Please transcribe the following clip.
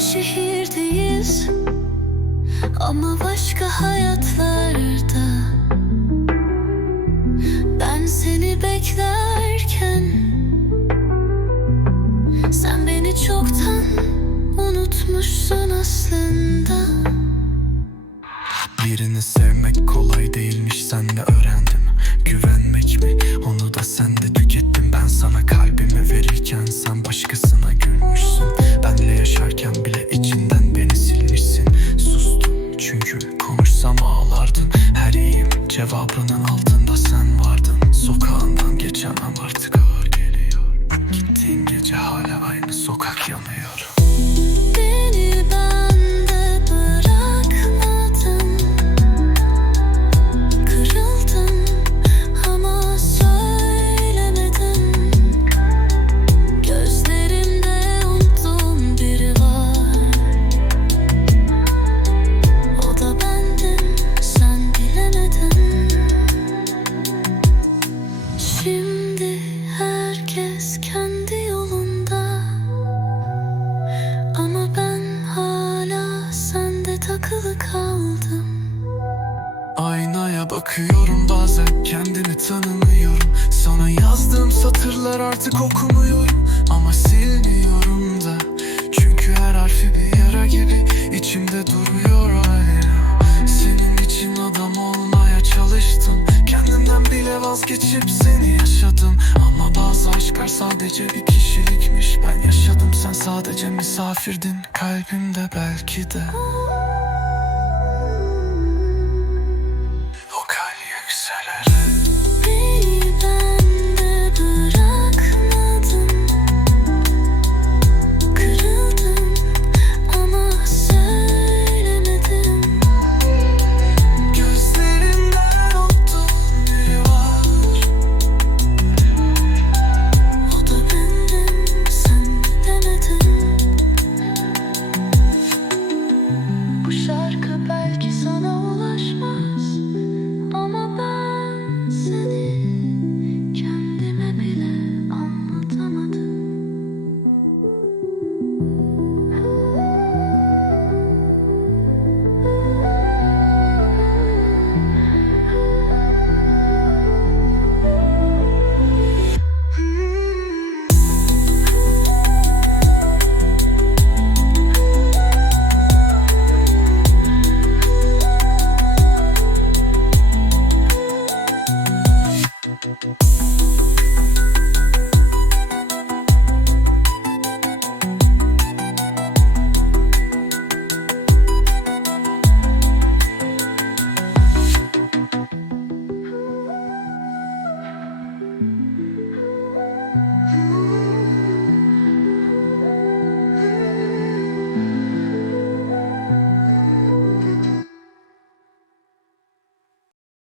Aynı şehirdeyiz. Ama başka hayatlarda Ben seni beklerken Sen beni çoktan unutmuşsun aslında. Birini sevmek kolay değilmiş sen de öğrendim cevabının altında sen vardın. Sokağından geçemem artık ağır geliyor. Gittiğin gece hala aynı sokak yanıyor Şimdi herkes kendi yolunda. Ama ben hala sende takılı kaldım. Aynaya bakıyorum bazen kendimi tanımıyorum. Sana yazdığım satırlar artık okumuyorum Ama silmiyorum da. Çünkü her harfi bir yara gibi içimde duruyor Senin için adam olmaya çalıştım. Kendimden bile vazgeçip yaşadım. Ama bazı aşklar sadece bir kişilikmiş. Ben yaşadım sen sadece misafirdin kalbimde belki de